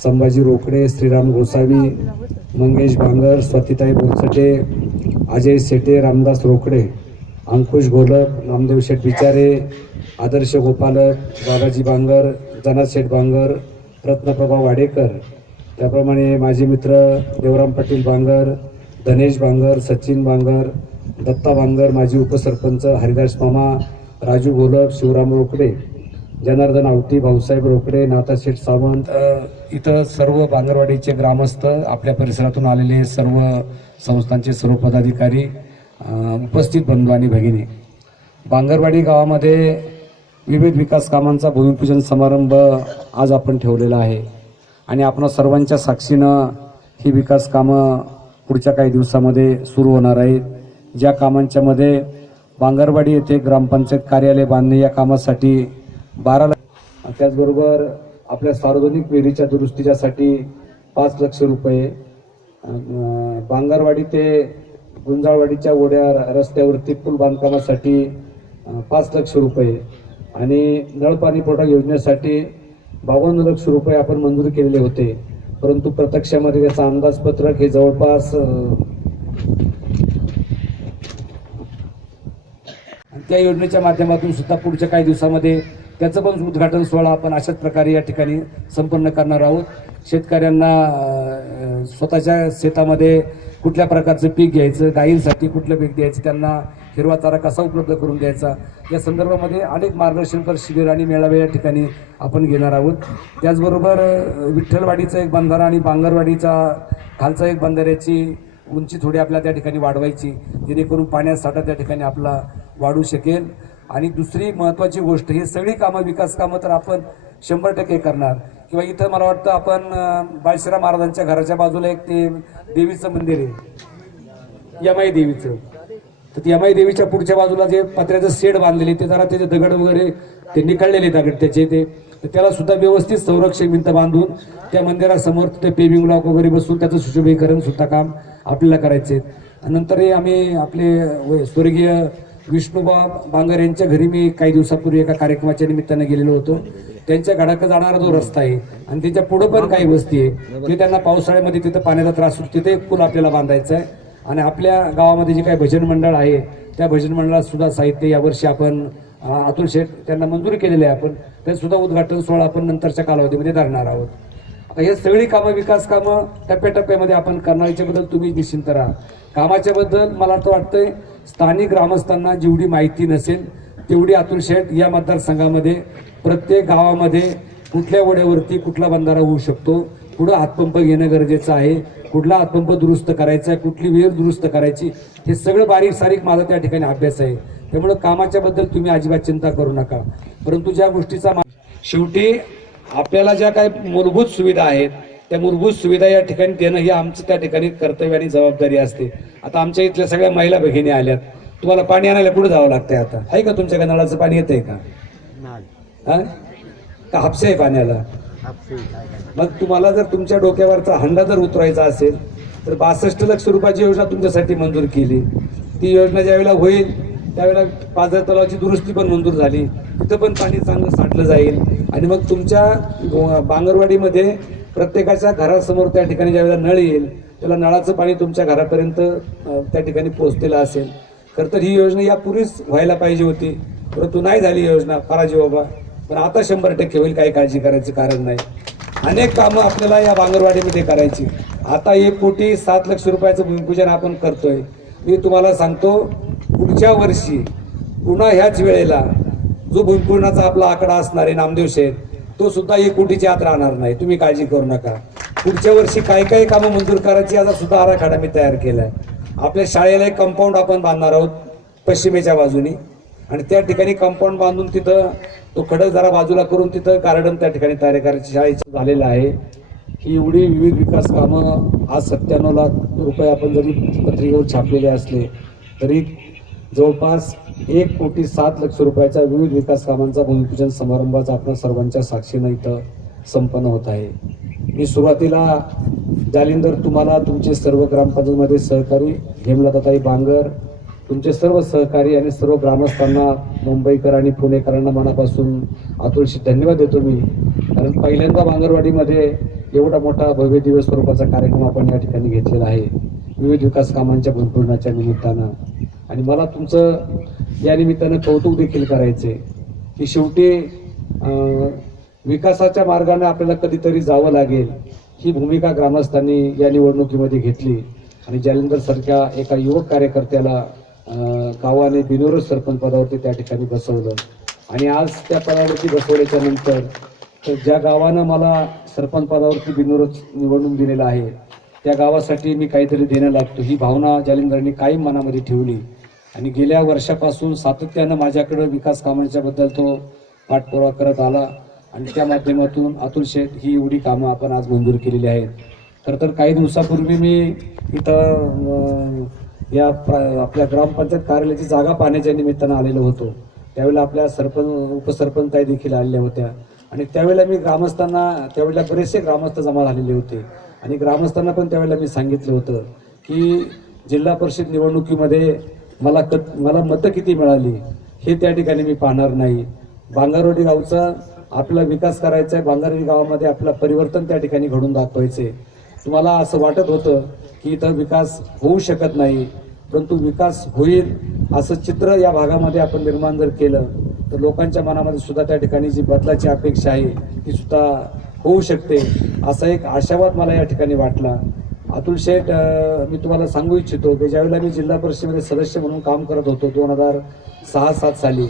संभाजी रोकडे, श्रीराम गोसावी, मंगेश बांगर, स्वातीताई बोरसटे, अजय सेटे, रामदास रोकडे, अंकुश घोलप, नामदेव शेठ बिचारे, आदर्श गोपालक, बाबाजी बांगर, जना शेठ बांगर, रत्नप्रभा वाडेकर, त्याप्रमाणे माझे मित्र देवराम पाटील बांगर, धनेश बांगर, सचिन बांगर, दत्ता बांगर, माजी उपसरपंच हरिदास मामा, राजू घोलप, शिवराम रोकडे, जनार्दन आवटी, भाऊसाहेब रोकडे, नाथाशेठ सावंत, इथं सर्व बांगरवाडीचे ग्रामस्थ, आपल्या परिसरातून आलेले सर्व संस्थांचे सर्व पदाधिकारी, उपस्थित बंधू आणि भगिनी, बांगरवाडी गावामध्ये विविध विकास कामांचा भूमिपूजन समारंभ आज आपण ठेवलेला आहे आणि आपण सर्वांच्या साक्षीनं ही विकास कामं पुढच्या काही दिवसामध्ये सुरू होणार आहेत. ज्या कामांच्या मध्ये बांगरवाडी येथे ग्रामपंचायत कार्यालय बांधणे या कामासाठी 12 लाख, त्याचबरोबर आपल्या सार्वजनिक विहिरीच्या दुरुस्तीच्यासाठी 5 लाख रुपये, बांगरवाडी ते गुंजाळवाडीच्या ओढ्या रस्त्यावरती पूल बांधकामासाठी 5 लाख रुपये आणि नळपाणी पुरवठा योजनेसाठी 52 लाख रुपये आपण मंजूर केलेले होते. परंतु प्रत्यक्षामध्ये त्याचं अंदाजपत्रक हे जवळपास त्या योजनेच्या माध्यमातून सुद्धा पुढच्या काही दिवसामध्ये त्याचं पण उद्घाटन सोहळा आपण अशाच प्रकारे या ठिकाणी संपन्न करणार आहोत. शेतकऱ्यांना स्वतःच्या शेतामध्ये कुठल्या प्रकारचं पीक घ्यायचं, गायींसाठी कुठलं पीक द्यायचं, त्यांना हिरवा चारा कसा उपलब्ध करून द्यायचा या संदर्भामध्ये अनेक मार्गदर्शनपर शिबिर आणि मेळावे या ठिकाणी आपण घेणार आहोत. त्याचबरोबर विठ्ठलवाडीचा एक बंधारा आणि बांगरवाडीचा खालचा एक बंधाऱ्याची उंची थोडी आपल्याला त्या ठिकाणी वाढवायची, जेणेकरून पाण्याचा साठा त्या ठिकाणी आपला वाढू शकेल. आणि दुसरी महत्त्वाची गोष्ट, ही सगळी कामं विकास कामं तर आपण 100% करणार. किंवा इथं मला वाटतं आपण बाळशिराम महाराजांच्या घराच्या बाजूला एक ते देवीचं मंदिर आहे, यमाई देवीचं, तर ती यमाई देवीच्या पुढच्या बाजूला जे पत्र्याचं शेड बांधलेले ते जरा त्याचे दगड वगैरे ते निखळलेले दगड त्याचे ते, तर त्याला सुद्धा व्यवस्थित संरक्षण भिंत बांधून त्या मंदिरासमोर ते पेविंग ब्लॉक वगैरे बसून त्याचं सुशोभीकरण सुद्धा काम आपल्याला करायचे. नंतरही आम्ही आपले स्वर्गीय विष्णुबा बांगर यांच्या घरी मी काही दिवसापूर्वी एका कार्यक्रमाच्या निमित्तानं गेलेलो होतो. त्यांच्या घराकडे जाणारा जो रस्ता आहे आणि त्याच्या पुढे पण काही वस्ती आहे, ते त्यांना पावसाळ्यामध्ये तिथं पाण्याचा त्रास होतो, तिथे एक पूल आपल्याला बांधायचा आहे. आणि आपल्या गावामध्ये जे काही भजन मंडळ आहे त्या भजन मंडळात सुद्धा साहित्य यावर्षी आपण अतुल शेठ त्यांना मंजुरी केलेली आहे, आपण त्यात सुद्धा उद्घाटन सोहळा आपण नंतरच्या कालावधीमध्ये धरणार आहोत. आता हे सगळी कामं विकास कामं टप्प्याटप्प्यामध्ये आपण करणार, याच्याबद्दल तुम्ही निश्चिंत राहा. कामाच्या बद्दल मला तर वाटतंय स्थानिक ग्रामस्थांना जेवढी माहिती नसेल तेवढी अतुल शेठ या मतदारसंघामध्ये प्रत्येक गावामध्ये कुठल्या ओढ्यावरती कुठला बंधारा होऊ शकतो, कुठं हातपंप घेणं गरजेचं आहे, कुठला हातपंप दुरुस्त करायचा आहे, कुठली विहीर दुरुस्त करायची, हे सगळं बारीक सारीक माझा त्या ठिकाणी अभ्यास आहे. त्यामुळे कामाच्या बद्दल तुम्ही अजिबात चिंता करू नका. परंतु ज्या गोष्टीचा शेवटी आपल्याला ज्या काही मूलभूत सुविधा आहेत त्या मूलभूत सुविधा या ठिकाणी देणं ही आमचं त्या ठिकाणी कर्तव्य आणि जबाबदारी असते. आता आमच्या इथल्या सगळ्या महिला भगिनी आल्यात, तुम्हाला पाणी आणायला कुठे जावं लागतंय? आता आहे का तुमच्या नळाचं पाणी येतंय का? का हापसे आहे पाण्याला? मग तुम्हाला जर तुमच्या डोक्यावरचा हंडा जर उतरायचा असेल तर 62 लाख रुपयाची योजना तुमच्यासाठी मंजूर केली. ती योजना ज्यावेळेला होईल त्यावेळेला पाझर तलावाची दुरुस्ती पण मंजूर झाली, तिथं पण पाणी चांगलं साठलं जाईल. आणि मग तुमच्या बांगरवाडीमध्ये प्रत्येकाच्या घरासमोर त्या ठिकाणी ज्यावेळेला नळ येईल त्याला नळाचं पाणी तुमच्या घरापर्यंत त्या ठिकाणी पोहोचलेलं असेल. खरं तर ही योजना यापूर्वीच व्हायला पाहिजे होती, परंतु नाही झाली योजना, पराजय बाबा. पण आता 100% होईल, काही काळजी करायचं कारण नाही. अनेक कामं आपल्याला या बांगरवाडीमध्ये करायची. आता 1,07 लाख रुपयाचं भूमिपूजन आपण करतोय. मी तुम्हाला सांगतो, पुढच्या वर्षी पुन्हा ह्याच वेळेला जो भूमिपूजनाचा आपला आकडा असणार आहे नामदेव शेठ, तो सुद्धा 1 कोटीच्या आत राहणार नाही. तुम्ही काळजी करू नका. पुढच्या वर्षी काय काय कामं मंजूर करायची याचा सुद्धा आराखडा मी तयार केला आहे. आपल्या शाळेला एक कंपाऊंड आपण बांधणार आहोत पश्चिमेच्या बाजूनी, आणि त्या ठिकाणी कंपाऊंड बांधून तिथं तो खडक जरा बाजूला करून तिथं गार्डन त्या ठिकाणी तयार करायची शाळेचं झालेलं आहे. ही एवढी विविध विकास कामं आज 97 लाख रुपये आपण जरी पत्रिकेवर छापलेले असले तरी जवळपास 1,07 लाख रुपयाच्या विविध विकास कामांचा भूमिपूजन समारंभाचा आपल्या सर्वांच्या साक्षीनं इथं संपन्न होत आहे. मी सुरुवातीला जालिंदर तुम्हाला तुमचे सर्व ग्रामपंचायतीमध्ये सहकारी हेमलताताई बांगर, तुमचे सर्व सहकारी आणि सर्व ग्रामस्थांना, मुंबईकर आणि पुणेकरांना मनापासून अतुलशी धन्यवाद देतो मी. कारण पहिल्यांदा बांगरवाडीमध्ये एवढा मोठा भव्य दिवस स्वरूपाचा कार्यक्रम आपण या ठिकाणी घेतलेला आहे विविध विकास कामांच्या भूमिपूजनाच्या निमित्तानं. आणि मला तुमचं या निमित्तानं कौतुक देखील करायचे की शेवटी विकासाच्या मार्गाने आपल्याला कधीतरी जावं लागेल ही भूमिका ग्रामस्थांनी या निवडणुकीमध्ये घेतली. आणि जालिंदर सारख्या एका युवक कार्यकर्त्याला गावाने बिनविरोध सरपंच पदावरती त्या ठिकाणी बसवलं. आणि आज त्या पदावरती बसवल्याच्या नंतर तर ज्या गावानं मला सरपंच पदावरती बिनविरोध निवडून दिलेला आहे त्या गावासाठी मी काहीतरी देणं लागतो ही भावना जालिंदरांनी कायम मनामध्ये ठेवली. आणि गेल्या वर्षापासून सातत्यानं माझ्याकडे विकास कामांच्या बद्दल तो पाठपुरावा करत आला. आणि त्या माध्यमातून अतुल शेठ ही एवढी कामं आपण आज मंजूर केलेली आहेत. खरं तर काही दिवसापूर्वी मी इथं आपल्या ग्रामपंचायत कार्यालयाची जागा पाहण्याच्या निमित्तानं आलेलो होतो. त्यावेळेला आपल्या उपसरपंच ताई देखील आलेल्या होत्या. आणि त्यावेळेला मी ग्रामस्थांना त्यावेळेला बरेचसे ग्रामस्थ जमा झालेले होते. आणि ग्रामस्थांना पण त्यावेळेला मी सांगितलं होतं की जिल्हा परिषद निवडणुकीमध्ये मला मतं किती मिळाली हे त्या ठिकाणी मी पाहणार नाही. बांगारवाडी गावचा आपला विकास करायचा आहे. बांगारवाडी गावामध्ये आपलं परिवर्तन त्या ठिकाणी घडून दाखवायचे. तुम्हाला असं वाटत होतं की इथं विकास होऊ शकत नाही, परंतु विकास होईल असं चित्र या भागामध्ये आपण निर्माण जर केलं तर लोकांच्या मनामध्ये सुद्धा त्या ठिकाणी जी बदलाची अपेक्षा आहे ती सुद्धा होऊ शकते असा एक आशावाद मला या ठिकाणी वाटला. अतुल शेठ, मी तुम्हाला सांगू इच्छितो की ज्यावेळेला मी जिल्हा परिषदेमध्ये सदस्य म्हणून काम करत होतो 2006-07 साली,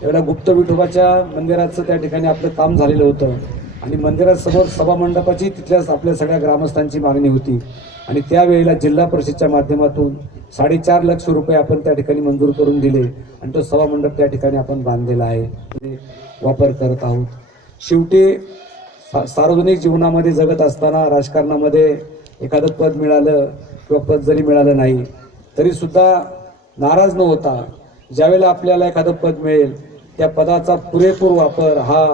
त्यावेळेला गुप्त विठोबाच्या मंदिराचं त्या ठिकाणी आपलं काम झालेलं होतं. आणि मंदिरासमोर सभामंडपाची तिथल्याच आपल्या सगळ्या ग्रामस्थांची मागणी होती. आणि त्यावेळेला जिल्हा परिषदच्या माध्यमातून 4.5 लाख रुपये आपण त्या ठिकाणी मंजूर करून दिले. आणि तो सभामंडप त्या ठिकाणी आपण बांधलेला आहे, वापर करत आहोत. शेवटी सार्वजनिक जीवनामध्ये जगत असताना राजकारणामध्ये एखादं पद मिळालं किंवा पद जरी मिळालं नाही तरी सुद्धा नाराज न होता ज्यावेळेला आपल्याला एखादं पद मिळेल त्या पदाचा पुरेपूर वापर हा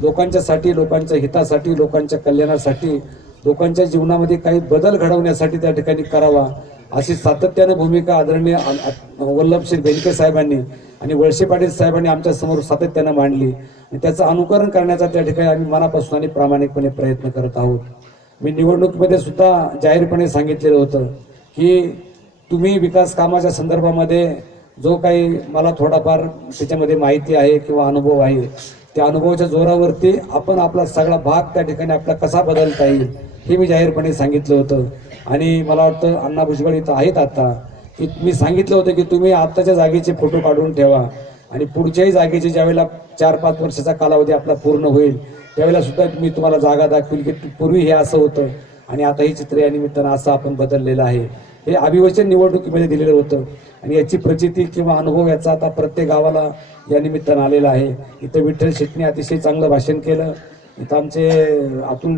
लोकांच्यासाठी, लोकांच्या हितासाठी, लोकांच्या कल्याणासाठी, लोकांच्या जीवनामध्ये काही बदल घडवण्यासाठी त्या ठिकाणी करावा अशी सातत्यानं भूमिका आदरणीय वल्लभश्री बेनके साहेबांनी आणि वळसे पाटील साहेबांनी आमच्या समोर सातत्यानं मांडली. आणि त्याचं अनुकरण करण्याचा त्या ठिकाणी आम्ही मनापासून आणि प्रामाणिकपणे प्रयत्न करत आहोत. मी निवडणुकीमध्ये सुद्धा जाहीरपणे सांगितलेलं होतं की तुम्ही विकास कामाच्या संदर्भामध्ये जो काही मला थोडाफार त्याच्यामध्ये माहिती आहे किंवा अनुभव आहे त्या अनुभवाच्या जोरावरती आपण आपला सगळा भाग त्या ठिकाणी आपला कसा बदलता येईल हे मी जाहीरपणे सांगितलं होतं. आणि मला वाटतं अण्णा भुजबळ इथं आहेत आता की मी सांगितलं होतं की तुम्ही आत्ताच्या जागेचे फोटो काढून ठेवा आणि पुढच्याही जागेचे ज्यावेळेला 4-5 वर्षाचा कालावधी आपला पूर्ण होईल त्यावेळेला सुद्धा मी तुम्हाला जागा दाखवेल की पूर्वी हे असं होतं आणि आता ही चित्र या निमित्तानं असं आपण बदललेलं आहे. हे अभिवचन निवडणुकीमध्ये दिलेलं होतं आणि याची प्रचिती किंवा अनुभव याचा आता प्रत्येक गावाला या निमित्तानं आलेला आहे. इथं विठ्ठल शेट्टीने अतिशय चांगलं भाषण केलं. इथं आमचे अतुल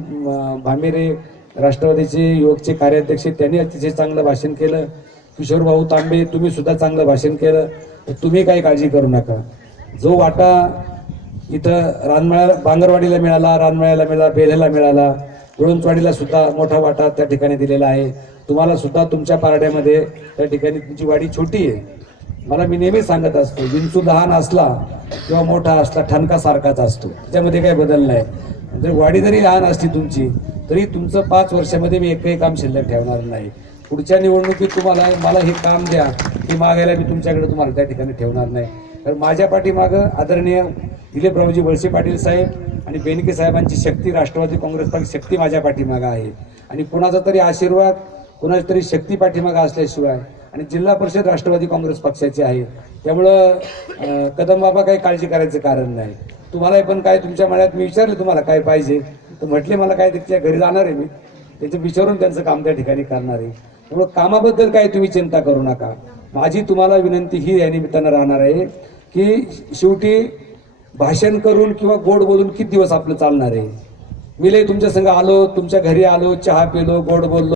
भामेरे राष्ट्रवादीचे युवकचे कार्याध्यक्ष त्यांनी अतिशय चांगलं भाषण केलं. किशोर भाऊ तांबे तुम्ही सुद्धा चांगलं भाषण केलं. तुम्ही काही काळजी करू नका. जो वाटा इथं रानमळ्याला बांगरवाडीला मिळाला, रानमळ्याला मिळाला, बेलेला मिळाला, गुळंचवाडीला सुद्धा मोठा वाटा त्या ठिकाणी दिलेला आहे. तुम्हाला सुद्धा तुमच्या पारड्यामध्ये त्या ठिकाणी तुमची वाडी छोटी आहे. मी नेहमी सांगत असतो विंचू लहान असला किंवा मोठा असला ठणका सारखाच असतो, त्याच्यामध्ये काही बदल नाही. जर वाडी जरी लहान असली तुमची तरी तुमचं 5 वर्षामध्ये मी एकही काम शिल्लक ठेवणार नाही. पुढच्या निवडणुकीत तुम्हाला मला हे काम द्या हे मागायला मी तुमच्याकडे तुम्हाला त्या ठिकाणी ठेवणार नाही. तर माझ्या पाठीमागं आदरणीय दिलीपरावजी वळसे पाटील साहेब आणि बेनके साहेबांची शक्ती, राष्ट्रवादी काँग्रेस पक्ष शक्ती माझ्या पाठीमागं आहे. आणि कुणाचा तरी आशीर्वाद, कुणाची तरी शक्ती पाठीमागं असल्याशिवाय आणि जिल्हा परिषद राष्ट्रवादी काँग्रेस पक्षाची आहे. त्यामुळं कदम बाबा काही काळजी करायचं कारण नाही. तुम्हाला पण काय तुमच्या मनात मी विचारले तुम्हाला काय पाहिजे तर म्हटले मला काय तिच्या घरी जाणार आहे, मी त्यांचं विचारून त्यांचं काम त्या ठिकाणी करणार आहे. त्यामुळं कामाबद्दल काय तुम्ही चिंता करू नका. माझी तुम्हाला विनंती ही या निमित्तानं राहणार आहे की शेवटी भाषण करून किंवा गोड बोलून किती दिवस आपलं चालणार आहे. मी लय तुमच्या संग आलो, तुमच्या घरी आलो, चहा पिलो, गोड बोललो,